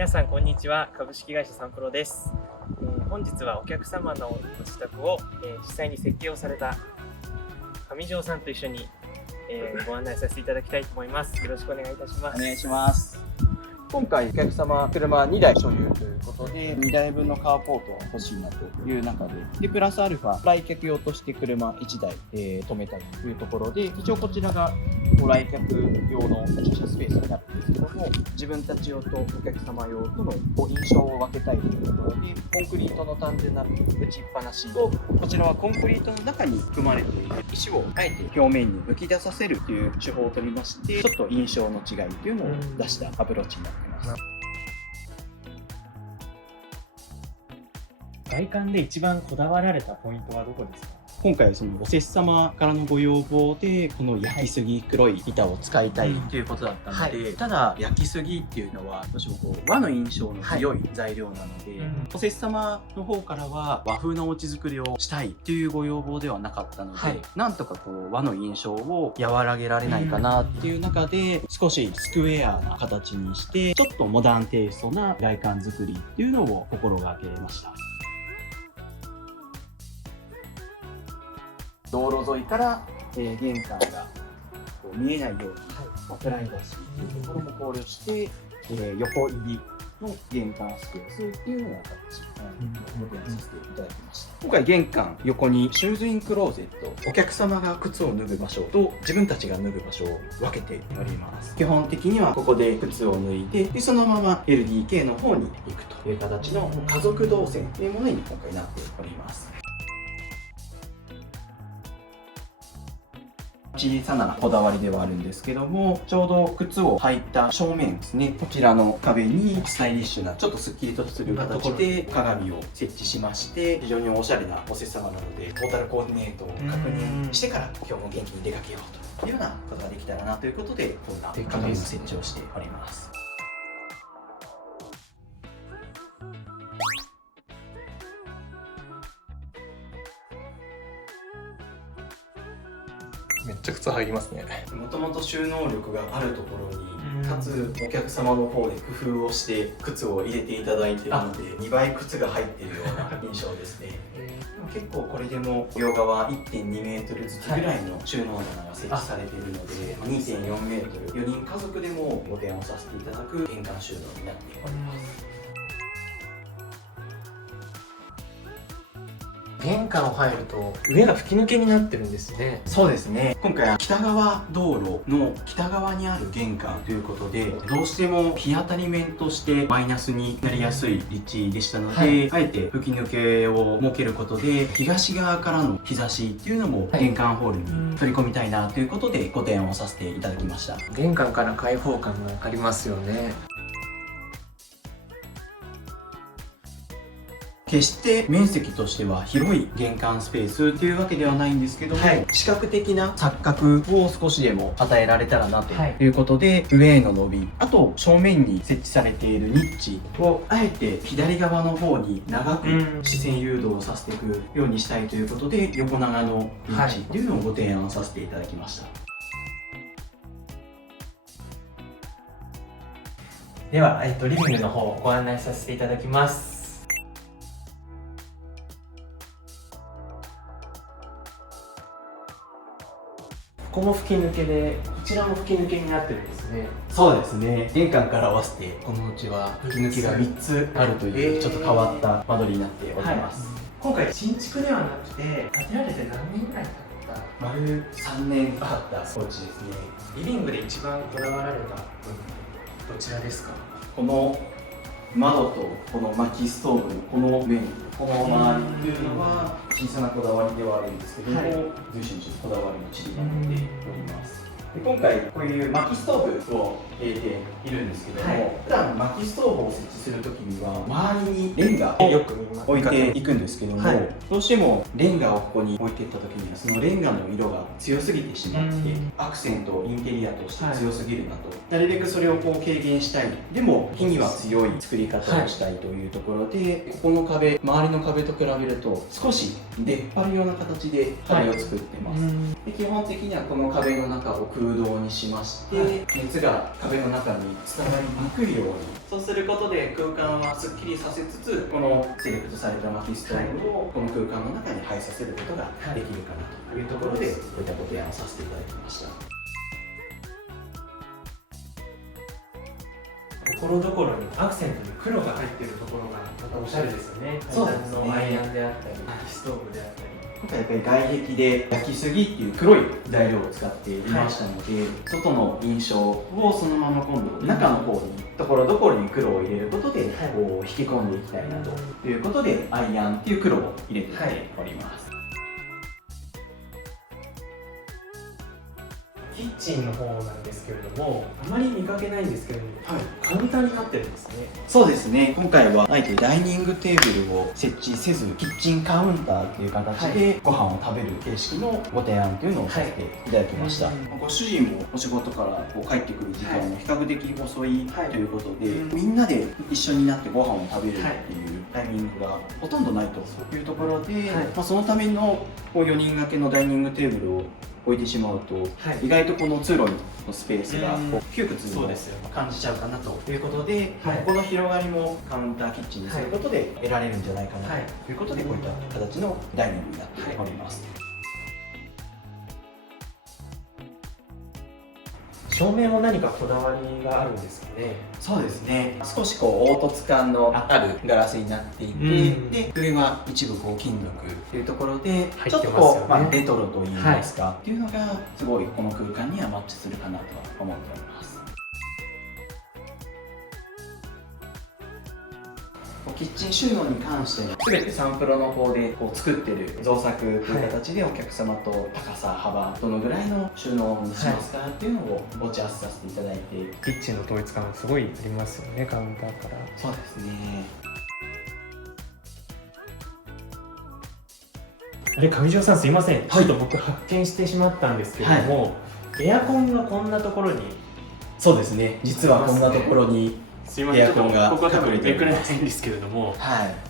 皆さんこんにちは。株式会社サンプロです。本日はお客様のご自宅を、実際に設計をされた上條さんと一緒に、ご案内させていただきたいと思います。よろしくお願いいたします。お願いします。今回お客様車2台所有ということで2台分のカーポートが欲しいなという中でプラスアルファ来客用として車1台、止めたいというところで、一応こちらがご来客用の駐車スペースになるんですけども、自分たち用とお客様用との印象を分けたいというところで、コンクリートの単純な打ちっぱなしと、こちらはコンクリートの中に含まれている石をあえて表面に浮き出させるという手法を取りまして、ちょっと印象の違いというのを出したアプローチになっています。外観で一番こだわられたポイントはどこですか？今回はそのお施主様からのご要望でこの焼きすぎ黒い板を使いたいということだったので、ただ焼きすぎっていうのはどうしても和の印象の強い材料なので、お施主様の方からは和風なお家作りをしたいっていうご要望ではなかったので、なんとかこう和の印象を和らげられないかなっていう中で、少しスクエアな形にしてちょっとモダンテイストな外観作りっていうのを心がけました。道路沿いから、玄関がこう見えないように、プライバシーというところも考慮して、横入りの玄関スペースっていうような形をご提案させていただきました。今回玄関横にシューズインクローゼット、お客様が靴を脱ぐ場所と自分たちが脱ぐ場所を分けております。基本的にはここで靴を脱いで、そのまま LDK の方に行くという形の家族動線というものに今回なっております。小さなこだわりではあるんですけども、ちょうど靴を履いた正面ですね、こちらの壁にスタイリッシュなちょっとスッキリとする形で鏡を設置しまして、非常におしゃれなお施主様なのでトータルコーディネートを確認してから今日も元気に出かけようというようなことができたらなということで、こんな鏡の設置をしております。めっちゃ靴入りますね。もともと収納力があるところに、かつお客様の方で工夫をして靴を入れていただいているので、2倍靴が入っているような印象ですね。結構これでも両側 1.2 メートルずつぐらいの収納棚が設置されているので、2.4 メートル、4人家族でもご提案をさせていただく玄関収納になっております。玄関を入ると上が吹き抜けになってるんですね。そうですね。今回は北側道路の北側にある玄関ということで、どうしても日当たり面としてマイナスになりやすい立地でしたので、あえて吹き抜けを設けることで東側からの日差しっていうのも玄関ホールに取り込みたいなということでご提案をさせていただきました。玄関から開放感がありますよね。決して面積としては広い玄関スペースというわけではないんですけども、視覚的な錯覚を少しでも与えられたらなということで、上への伸び、あと正面に設置されているニッチをあえて左側の方に長く視線誘導をさせていくようにしたいということで、横長のニッチっていうのをご提案させていただきました。では、リビングの方をご案内させていただきます。ここも吹き抜けで、こちらも吹き抜けになってるんですね。そうですね。玄関から合わせてこのうちは吹き抜けが3つあるというちょっと変わった間取りになっております。今回新築ではなくて建てられて何年ぐらい経った丸3年経ったお家ですね。リビングで一番こだわられた部分、どちらですか？この窓とこの薪ストーブのこの面、この周りっていうのは小さなこだわりではあるんですけども、随所にこだわりの地になっております。で今回こういう薪ストーブを入れているんですけども、普段薪ストーブを設置するときには周りにレンガをよく見ます置いていくんですけども、どうしてもレンガをここに置いていったときにはそのレンガの色が強すぎてしまってアクセント、インテリアとして強すぎるなと、なるべくそれをこう軽減したい、でも火には強い作り方をしたいというところで、ここの壁、周りの壁と比べると少し出っ張るような形で壁を作ってます。で基本的にはこの壁の中を空洞にしまして、はい熱が壁の中に伝わりにくいように、そうすることで空間はすっきりさせつつ、このセレクトされた薪ストーブをこの空間の中に入させることができるかなというところで、こういったご提案をさせていただきました。ところどころにアクセントに黒が入ってるところがまたおしゃれですよね。そうですね階段のアイアンであったり、ストーブであったり。今回やっぱり外壁で焼きすぎっていう黒い材料を使っていましたので、外の印象をそのまま今度中の方にところどころに黒を入れることでこう引き込んでいきたいなということで、アイアンっていう黒を入れております。キッチンの方なんですけれども、あまり見かけないんですけれども、はい、カウンターになってるんですね。そうですね、今回はあえてダイニングテーブルを設置せず、キッチンカウンターっていう形でご飯を食べる形式のご提案というのをさせていただきました。ご主人もお仕事からこう帰ってくる時間も比較的遅いということで、みんなで一緒になってご飯を食べるっていうタイミングがほとんどないというところで、そのためのこう4人掛けのダイニングテーブルを置いてしまうと、意外とこの通路のスペースがこう窮屈に感じちゃうかなということで、ここの広がりもカウンターキッチンにすることで得られるんじゃないかなということで、こういった形のダイニングになっております。照明も何かこだわりがあるんですかね。そうですね、少しこう凹凸感のあるガラスになっていて、で上は一部こう金属というところで、ちょっとこう、レトロといいますか、っていうのがすごいこの空間にはマッチするかなと思っております。キッチン収納に関しても全てサンプロの方でこう作ってる造作という形で、お客様と高さ幅どのぐらいの収納にしますかっていうのをお打ち合わせさせていただいて、キッチンの統一感がすごいありますよね、カウンターから。そうですね。あれ、上条さんすいません、ちょっと僕発見してしまったんですけれども、エアコンがこんなところに。そうですね、実はこんなところにエアコンが隠れてるんです。めくれないんですけれども、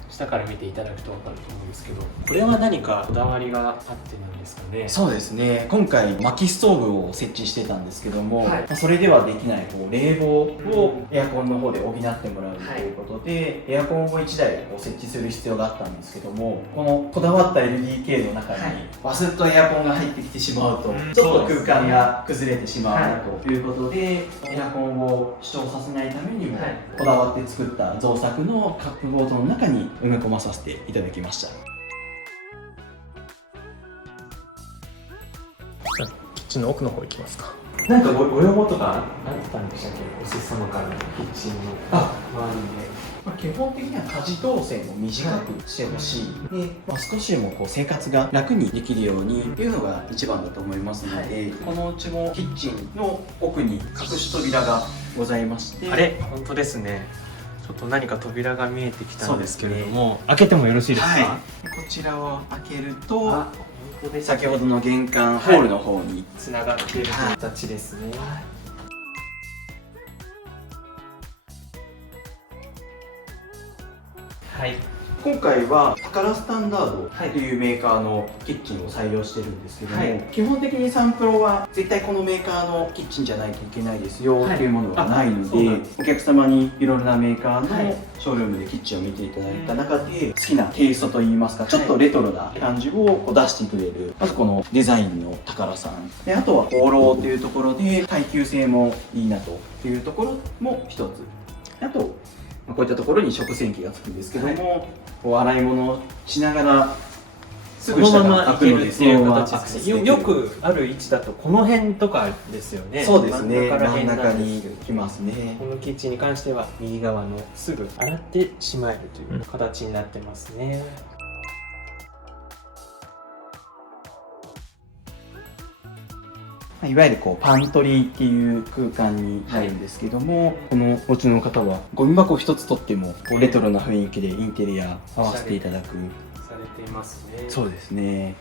下から見ていただくと分かると思うんですけど、これは何かこだわりがあってなんですかね。そうですね、今回薪ストーブを設置してたんですけども、それではできないこう冷房をエアコンの方で補ってもらうということで、エアコンを1台こう設置する必要があったんですけども、このこだわった LDK の中にバスッとエアコンが入ってきてしまうと、ちょっと空間が崩れてしまうなということで、エアコンを主張させないためにもこだわって作った造作のカップボードの中に埋め込まさせていただきました。キッチンの奥の方行きますか。なんかご要望とかあったんでしたっけ、お師様からキッチンの周りで。基本的には家事動線を短くしてほしい、で少しでもこう生活が楽にできるようにっていうのが一番だと思いますので、このうちもキッチンの奥に隠し扉がございまして、あれ、本当ですね。ちょっと何か扉が見えてきたんですけれども、開けてもよろしいですか。こちらを開けると、先ほどの玄関ホールの方につながっている形ですね。はい、今回はタカラスタンダードというメーカーのキッチンを採用してるんですけども、基本的にサンプロは絶対このメーカーのキッチンじゃないといけないですよっていうものがないので、お客様にいろんなメーカーのショールームでキッチンを見ていただいた中で、好きなテイストといいますか、ちょっとレトロな感じを出してくれる、まずこのデザインのタカラさんで、あとは放浪というところで耐久性もいいなというところも一つ、あとこういったところに食洗機がつくんですけども、こう洗い物をしながらすぐ下が開くので、っていう形ですね。よくある位置だとこの辺とかですよね。そうですね、真ん中に来ますね。このキッチンに関しては右側のすぐ洗ってしまえるという形になってますね。いわゆるこうパントリーっていう空間になるんですけども、このお家の方はゴミ箱一つとってもこうレトロな雰囲気でインテリア合わせていただく。されていますね。そうですね。